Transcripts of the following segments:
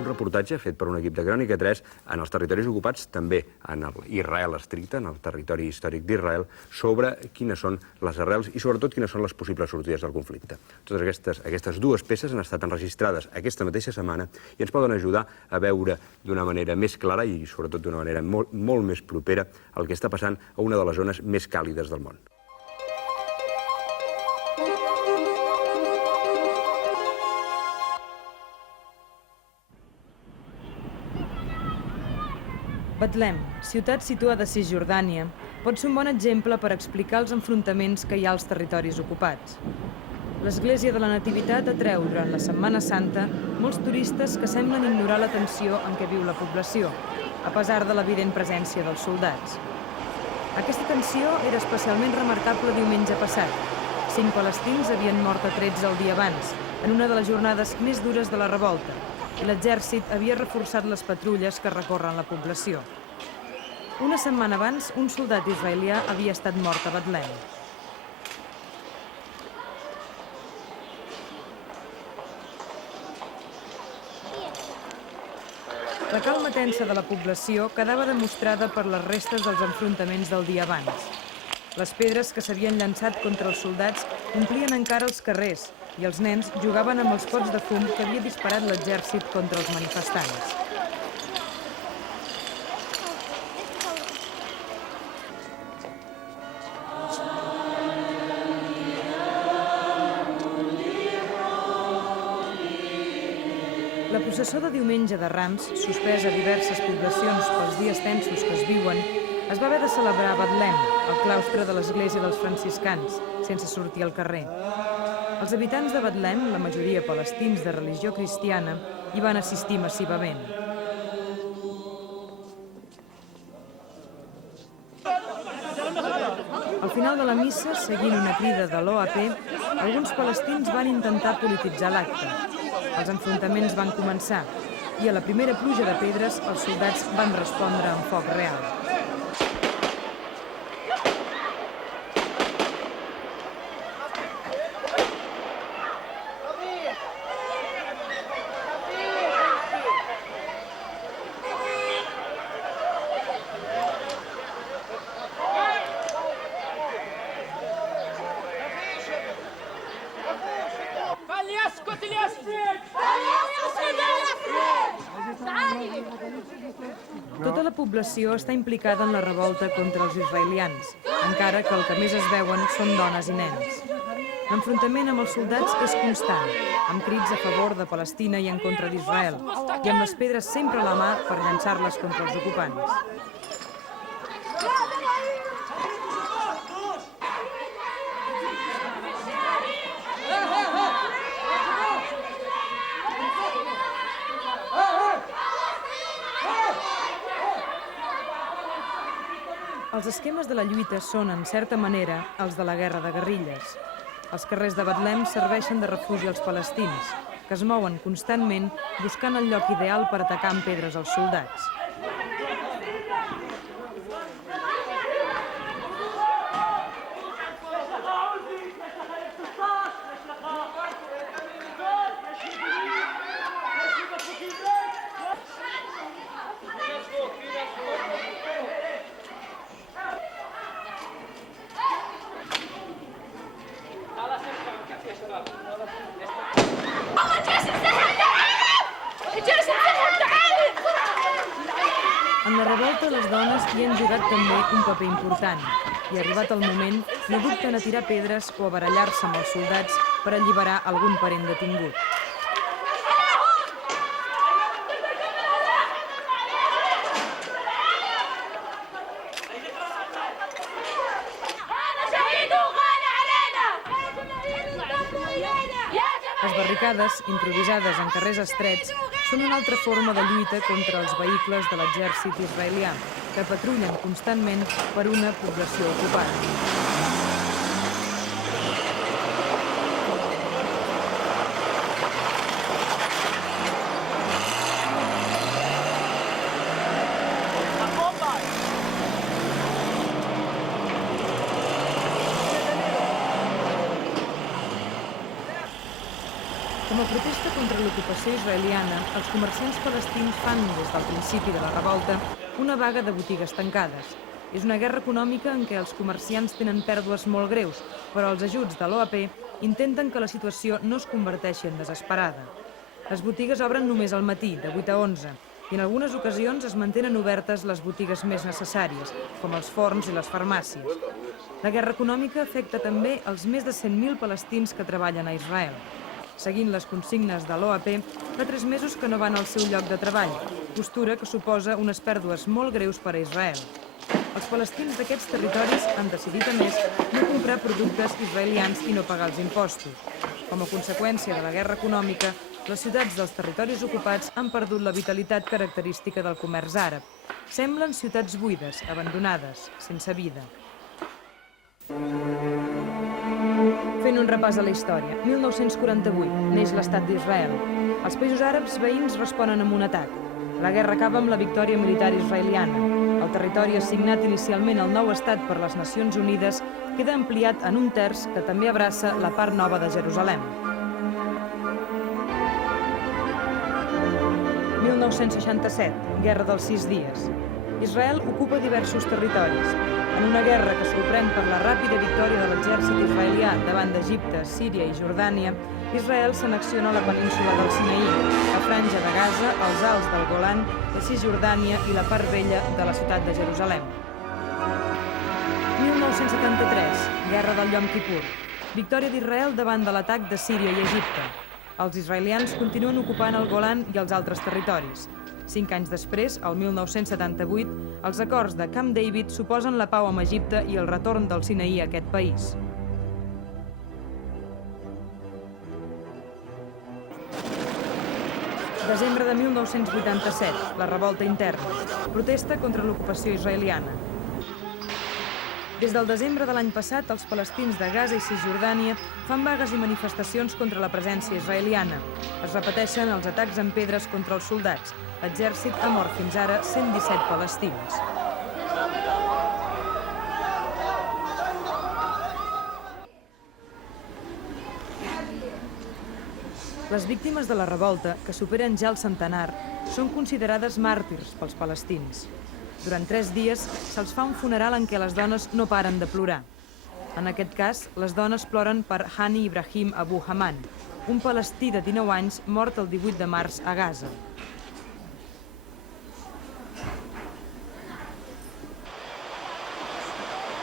Un reportatge fet per un equip de Crònica 3 en els territoris ocupats, també en Israel estricte, en el territori històric d'Israel, sobre quines són les arrels i sobretot quines són les possibles sortides del conflicte. Totes aquestes dues peces han estat enregistrades aquesta mateixa setmana i ens poden ajudar a veure d'una manera més clara i sobretot d'una manera molt més propera el que està passant a una de les zones més càlides del món. Betlem, ciutat situada a Cisjordània, pot ser un bon exemple per explicar els enfrontaments que hi ha als territoris ocupats. L'església de la Nativitat atreu durant la Setmana Santa molts turistes que semblen ignorar la tensió en què viu la població, a pesar de l'evident presència dels soldats. Aquesta tensió era especialment remarcable diumenge passat. 5 palestins havien mort a trets el dia abans, en una de les jornades més dures de la revolta, i l'exèrcit havia reforçat les patrulles que recorren la població. Una setmana abans, un soldat israelià havia estat mort a Betlem. La calma tensa de la població quedava demostrada per les restes dels enfrontaments del dia abans. Les pedres que s'havien llançat contra els soldats omplien encara els carrers, i els nens jugaven amb els pots de fum que havia disparat l'exèrcit contra els manifestants. La processó de diumenge de Rams, suspesa a diverses poblacions pels dies tensos que es viuen, es va haver de celebrar a Betlem, al claustre de l'església dels franciscans, sense sortir al carrer. Els habitants de Betlem, la majoria palestins de religió cristiana, hi van assistir massivament. Al final de la missa, seguint una crida de l'OAP, alguns palestins van intentar polititzar l'acte. Els enfrontaments van començar i a la primera pluja de pedres els soldats van respondre amb foc real. Tota la població està implicada en la revolta contra els israelians, encara que el que més es veuen són dones i nens. L'enfrontament amb els soldats és constant, amb crits a favor de Palestina i en contra d'Israel, i amb les pedres sempre a la mà per llançar-les contra els ocupants. Els esquemes de la lluita són, en certa manera, els de la guerra de guerrilles. Els carrers de Betlem serveixen de refugi als palestins, que es mouen constantment buscant el lloc ideal per atacar amb pedres als soldats. En la revolta, les dones hi han jugat també un paper important i, arribat el moment, no dubten a tirar pedres o a barallar-se amb els soldats per alliberar algun parent detingut. Les barricades, improvisades en carrers estrets, són una altra forma de lluita contra els vehicles de l'exèrcit israelià, que patrullen constantment per una població ocupada. Com a protesta contra l'ocupació israeliana, els comerciants palestins fan, des del principi de la revolta, una vaga de botigues tancades. És una guerra econòmica en què els comerciants tenen pèrdues molt greus, però els ajuts de l'OAP intenten que la situació no es converteixi en desesperada. Les botigues obren només al matí, de 8 a 11, i en algunes ocasions es mantenen obertes les botigues més necessàries, com els forns i les farmàcies. La guerra econòmica afecta també els més de 100.000 palestins que treballen a Israel. Seguint les consignes de l'OAP, fa 3 mesos que no van al seu lloc de treball, postura que suposa unes pèrdues molt greus per a Israel. Els palestins d'aquests territoris han decidit, a més, no comprar productes israelians i no pagar els impostos. Com a conseqüència de la guerra econòmica, les ciutats dels territoris ocupats han perdut la vitalitat característica del comerç àrab. Semblen ciutats buides, abandonades, sense vida. Fent un repàs a la història, 1948 neix l'estat d'Israel. Els països àrabs veïns responen amb un atac. La guerra acaba amb la victòria militar israeliana. El territori assignat inicialment al nou estat per les Nacions Unides queda ampliat en 1/3, que també abraça la part nova de Jerusalem. 1967, Guerra dels 6 dies. Israel ocupa diversos territoris. En una guerra que sorprèn per la ràpida victòria de l'exèrcit israelià davant d'Egipte, Síria i Jordània, Israel s'annexiona la península del Sinaí, la franja de Gaza, els alts del Golan, la Cisjordània i la part vella de la ciutat de Jerusalem. 1973, Guerra del Yom Kippur. Victòria d'Israel davant de l'atac de Síria i Egipte. Els israelians continuen ocupant el Golan i els altres territoris. 5 anys després, el 1978, els acords de Camp David suposen la pau amb Egipte i el retorn del Sinaí a aquest país. Desembre de 1987, la revolta interna. Protesta contra l'ocupació israeliana. Des del desembre de l'any passat, els palestins de Gaza i Cisjordània fan vagues i manifestacions contra la presència israeliana. Es repeteixen els atacs amb pedres contra els soldats. L'exèrcit ha mort fins ara 117 palestins. Les víctimes de la revolta, que superen ja el centenar, són considerades màrtirs pels palestins. Durant 3 dies se'ls fa un funeral en què les dones no paren de plorar. En aquest cas, les dones ploren per Hani Ibrahim Abu Haman, un palestí de 19 anys mort el 18 de març a Gaza.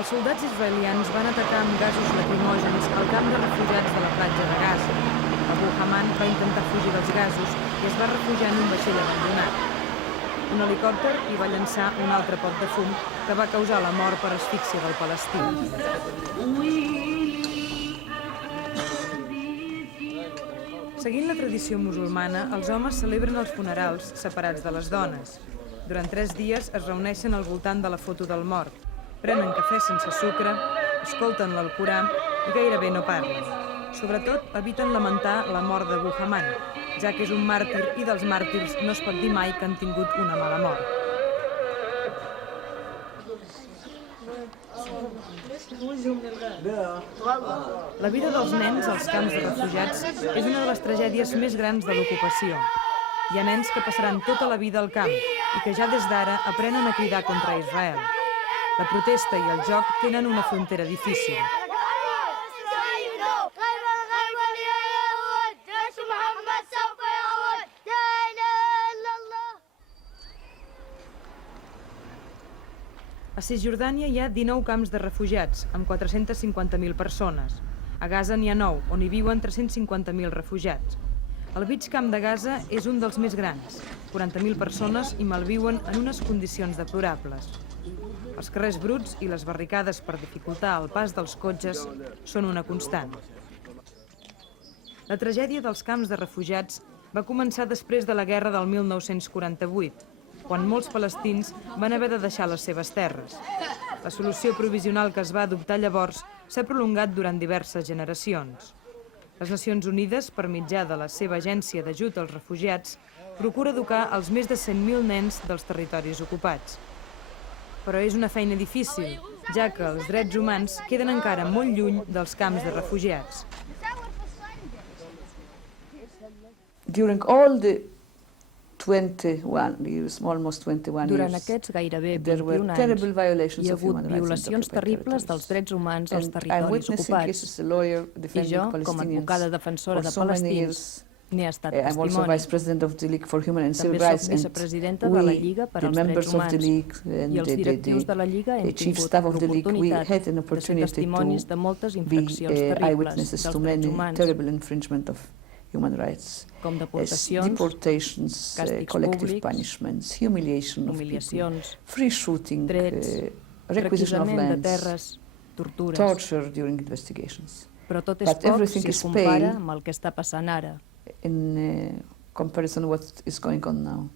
Els soldats israelians van atacar amb gasos lacrimògens al camp de refugiats de la platja de Gaza. Abu Haman va intentar fugir dels gasos i es va refugiar en un vaixell abandonat. Un helicòpter hi va llançar un altre pot de fum que va causar la mort per asfíxia del palestí. Seguint la tradició musulmana, els homes celebren els funerals separats de les dones. Durant 3 dies es reuneixen al voltant de la foto del mort, prenen cafè sense sucre, escolten l'Alcorà i gairebé no parlen. Sobretot, eviten lamentar la mort d'Abu Haman, ja que és un màrtir i dels màrtirs no es pot dir mai que han tingut una mala mort. La vida dels nens als camps de refugiats és una de les tragèdies més grans de l'ocupació. Hi ha nens que passaran tota la vida al camp i que ja des d'ara aprenen a cridar contra Israel. La protesta i el joc tenen una frontera difícil. A Cisjordània hi ha 19 camps de refugiats, amb 450.000 persones. A Gaza n'hi ha 9, on hi viuen 350.000 refugiats. El Beach Camp de Gaza és un dels més grans. 40.000 persones hi malviuen en unes condicions deplorables. Els carrers bruts i les barricades per dificultar el pas dels cotxes són una constant. La tragèdia dels camps de refugiats va començar després de la guerra del 1948, quan molts palestins van haver de deixar les seves terres. La solució provisional que es va adoptar llavors s'ha prolongat durant diverses generacions. Les Nacions Unides, per mitjà de la seva agència d'ajut als refugiats, procura educar els més de 100.000 nens dels territoris ocupats. Però és una feina difícil, ja que els drets humans queden encara molt lluny dels camps de refugiats. during all the 21 years, almost 21 Durant years, aquests gairebé there were 21 terrible anys, violations hi ha of hagut human rights in the violacions occupied terribles dels territories. drets humans als And I'm territoris witnessing ocupats. cases as a lawyer I defending jo, com a Palestinians advocada defensora for de so many palestins, years. n'he estat I'm also testimoni. vice president of the League for Human and Civil També soc Rights, and vicepresidenta de la Lliga per the als Drets members of the Humans. League I els directius de la Lliga hem chief tingut staff of the League, we l'oportunitat had an de ser opportunity testimonis de to moltes be infraccions terribles eyewitnesses dels to drets many humans, terrible infringement of human rights, com as deportacions, deportations, càstigs collective públics, punishments, humiliation of people, humiliacions, free shooting, trets, requisition of requisament de lands, terres, tortures. torture during investigations. Però tot és But poc everything si is es compara paid amb el que està passant ara. In comparison what is going on now.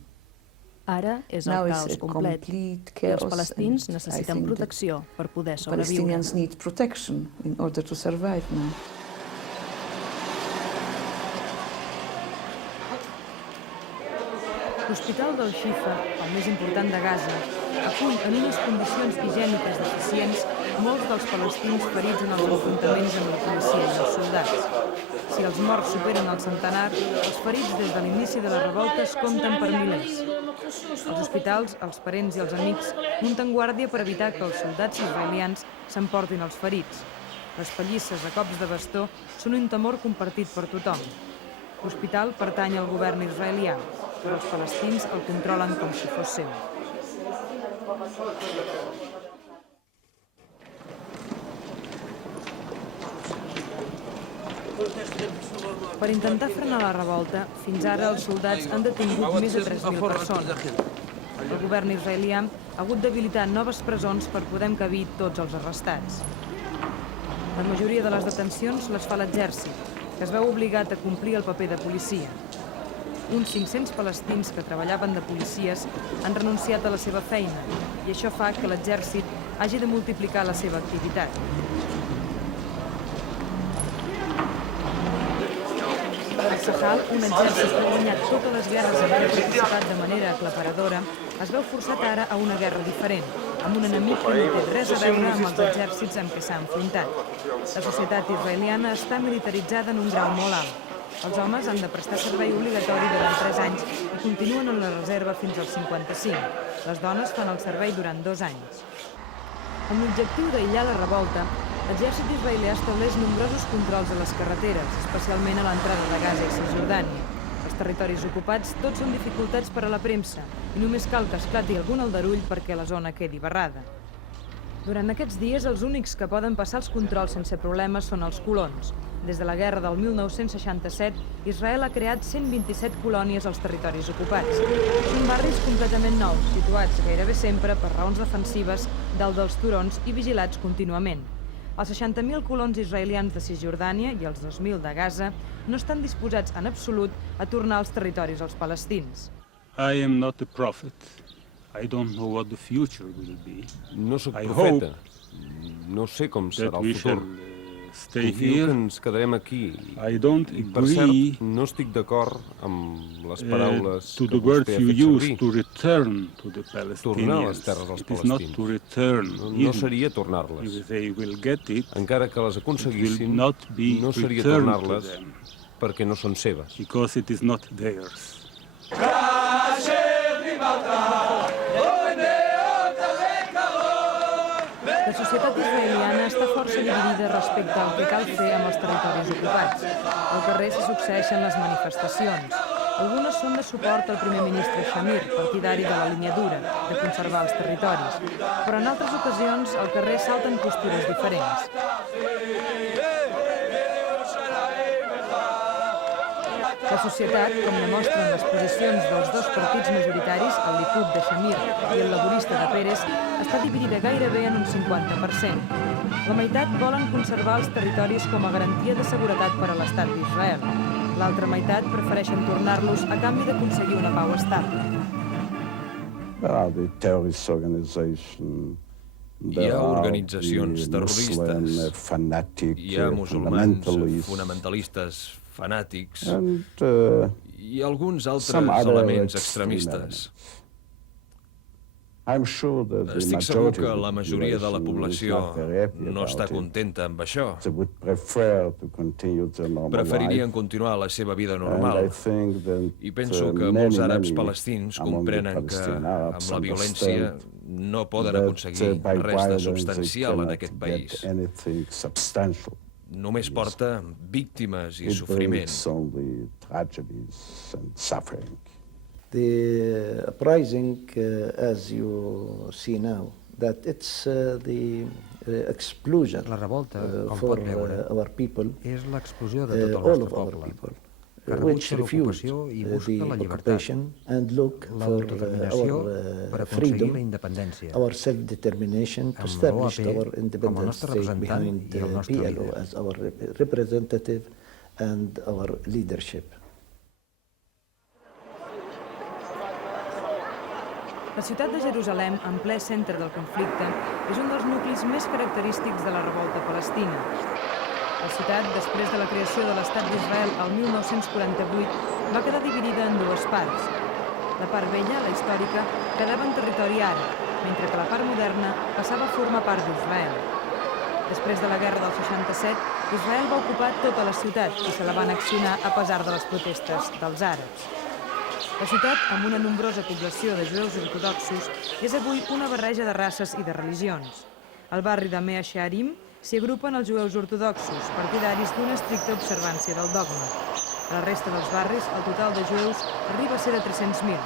Ara és Now el is caos a complet. complete I els chaos, palestins and I necessiten think that protecció per poder sobreviure. Palestinians need protection in order to survive now. L'Hospital del Shifa, el més important de Gaza, acull en unes condicions higièniques deficients molts dels palestins ferits en els enfrontaments amb la policia i els soldats. Si els morts superen el centenar, els ferits des de l'inici de la revolta es compten per milers. Els hospitals, els parents i els amics munten guàrdia per evitar que els soldats israelians s'emportin els ferits. Les pallisses a cops de bastó són un temor compartit per tothom. L'hospital pertany al govern israelià, però els palestins el controlen com si fos seu. Per intentar frenar la revolta, fins ara els soldats han detingut més de 3.000 persones. El govern israelià ha hagut d'habilitar noves presons per poder encabir tots els arrestats. La majoria de les detencions les fa l'exèrcit, que es veu obligat a complir el paper de policia. Uns 500 palestins que treballaven de policies han renunciat a la seva feina i això fa que l'exèrcit hagi de multiplicar la seva activitat. El Sahal, un exèrcit que ha guanyat totes les guerres en què ha participat de manera aclaparadora, es veu forçat ara a una guerra diferent, amb un enemic que no té res a veure amb els exèrcits amb què s'ha enfrontat. La societat israeliana està militaritzada en un grau molt alt. Els homes han de prestar servei obligatori durant 3 anys i continuen en la reserva fins als 55. Les dones fan el servei durant 2 anys. Amb l'objectiu d'aïllar la revolta, l'exèrcit israelià estableix nombrosos controls a les carreteres, especialment a l'entrada de Gaza i Cisjordània. Els territoris ocupats tots són dificultats per a la premsa i només cal que esclati algun aldarull perquè la zona quedi barrada. Durant aquests dies, els únics que poden passar els controls sense problemes són els colons. Des de la guerra del 1967, Israel ha creat 127 colònies als territoris ocupats. Són barris completament nous, situats gairebé sempre per raons defensives dalt dels turons i vigilats contínuament. Els 60.000 colons israelians de Cisjordània i els 2.000 de Gaza no estan disposats en absolut a tornar als territoris als palestins. I am not a prophet. I don't know what the future will be. No sóc I profeta. No sé com That serà we el shall futur. stay Confio que here. ens quedarem aquí. I don't I per cert, agree no estic d'acord amb les paraules to que the words vostè ha you fet used servir. to return to the Tornar a les Palestinians. terres als It is not palestins. to return. No even seria tornar-les. if they will get it, Encara que les it will aconseguissin, not be no seria returned to tornar-les them perquè no són seves. because it is not theirs. La societat israeliana està força dividida respecte al que cal fer amb els territoris ocupats. Al carrer se succeeixen les manifestacions. Algunes són de suport al primer ministre Shamir, partidari de la línia dura, de conservar els territoris. Però en altres ocasions al carrer salten postures diferents. La societat, com demostren les posicions dels dos partits majoritaris, el Likud de Shamir i el laborista de Peres, està dividida gairebé en un 50%. La meitat volen conservar els territoris com a garantia de seguretat per a l'estat d'Israel. L'altra meitat prefereixen tornar-los a canvi d'aconseguir una pau estable. The terrorist organization. Hi ha organitzacions terroristes, hi ha musulmans fonamentalistes fanàtics i alguns altres elements extremistes. Estic segur que la majoria de la població no està contenta amb això. Preferirien continuar la seva vida normal. I penso que molts àrabs palestins comprenen que amb la violència no poden aconseguir res de substancial en aquest país. Només porta víctimes i sofriment. The uprising, as you see now, that it's the explosion La revolta, com for pot veure, our people, és l'explosió de tot el all nostre of our poble, people, que which rebutja refused l'ocupació i busca the la llibertat, occupation and look for l'autodeterminació per our aconseguir la freedom, independència. our self-determination to Amb establish l'OAP our com a independent nostre state representant behind i el nostre PLO líder. as our representative and our leadership. La ciutat de Jerusalem, en ple centre del conflicte, és un dels nuclis més característics de la revolta palestina. La ciutat, després de la creació de l'Estat d'Israel el 1948, va quedar dividida en dues parts. La part vella, la històrica, quedava en territori àrab, mentre que la part moderna passava a formar part d'Israel. Després de la guerra del 67, Israel va ocupar tota la ciutat i se la va annexionar a pesar de les protestes dels àrabs. La ciutat, amb una nombrosa població de jueus ortodoxos, és avui una barreja de races i de religions. Al barri de Mea Shearim s'hi agrupen els jueus ortodoxos, partidaris d'una estricta observància del dogma. A la resta dels barris, el total de jueus arriba a ser de 300.000.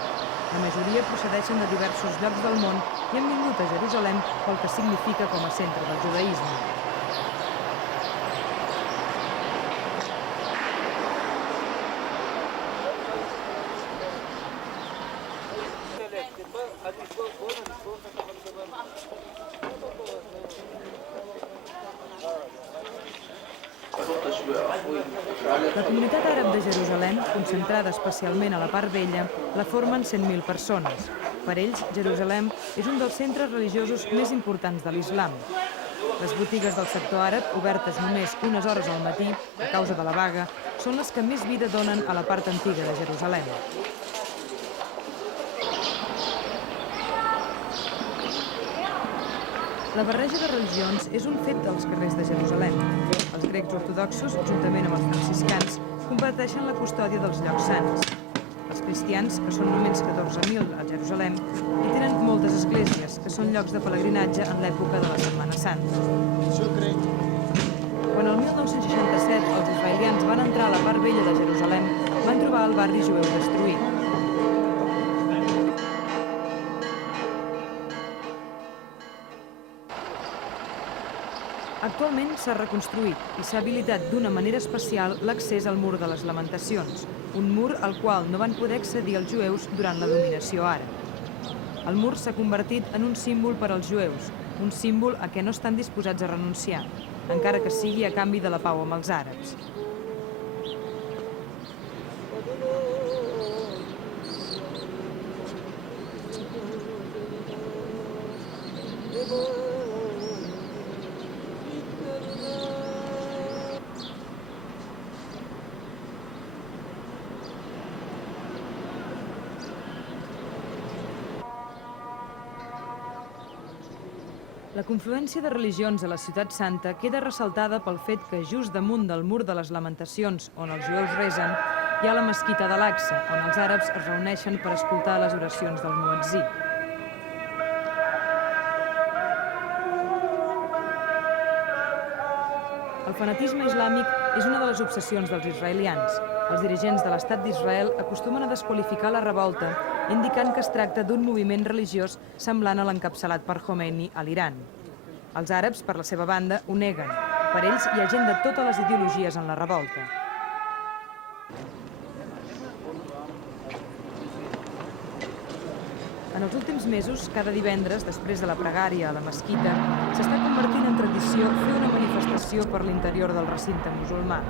La majoria procedeixen de diversos llocs del món i han vingut a Jerusalem pel que significa com a centre del judaïsme. La comunitat àrab de Jerusalem, concentrada especialment a la part vella, la formen 100.000 persones. Per ells, Jerusalem és un dels centres religiosos més importants de l'islam. Les botigues del sector àrab, obertes només unes hores al matí, a causa de la vaga, són les que més vida donen a la part antiga de Jerusalem. La barreja de religions és un fet dels carrers de Jerusalem. Els grecs ortodoxos, juntament amb els franciscans, comparteixen la custòdia dels llocs sants. Els cristians, que són només 14.000 a Jerusalem, hi tenen moltes esglésies, que són llocs de pelegrinatge en l'època de la Setmana Santa. Quan el 1967 els israelians van entrar a la part vella de Jerusalem, van trobar el barri jueu destruït. Actualment s'ha reconstruït i s'ha habilitat d'una manera especial l'accés al mur de les Lamentacions, un mur al qual no van poder accedir els jueus durant la dominació àrab. El mur s'ha convertit en un símbol per als jueus, un símbol a què no estan disposats a renunciar, encara que sigui a canvi de la pau amb els àrabs. La confluència de religions a la Ciutat Santa queda ressaltada pel fet que just damunt del mur de les Lamentacions, on els jueus resen, hi ha la mesquita de l'Aqsa, on els àrabs es reuneixen per escoltar les oracions del muetzí. El fanatisme islàmic és una de les obsessions dels israelians. Els dirigents de l'Estat d'Israel acostumen a desqualificar la revolta, indicant que es tracta d'un moviment religiós semblant a l'encapçalat per Khomeini a l'Iran. Els àrabs, per la seva banda, ho neguen. Per ells hi ha gent de totes les ideologies en la revolta. En els últims mesos, cada divendres, després de la pregària a la mesquita, s'està convertint en tradició fer una manifestació per l'interior del recinte musulmà.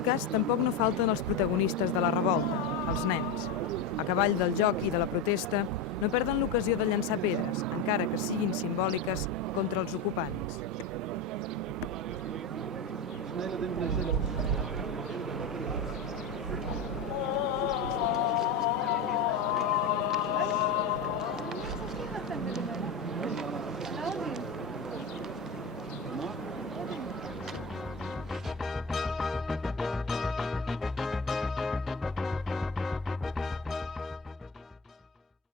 aquest cas, tampoc no falten els protagonistes de la revolta, els nens. A cavall del joc i de la protesta, no perden l'ocasió de llançar pedres, encara que siguin simbòliques, contra els ocupants.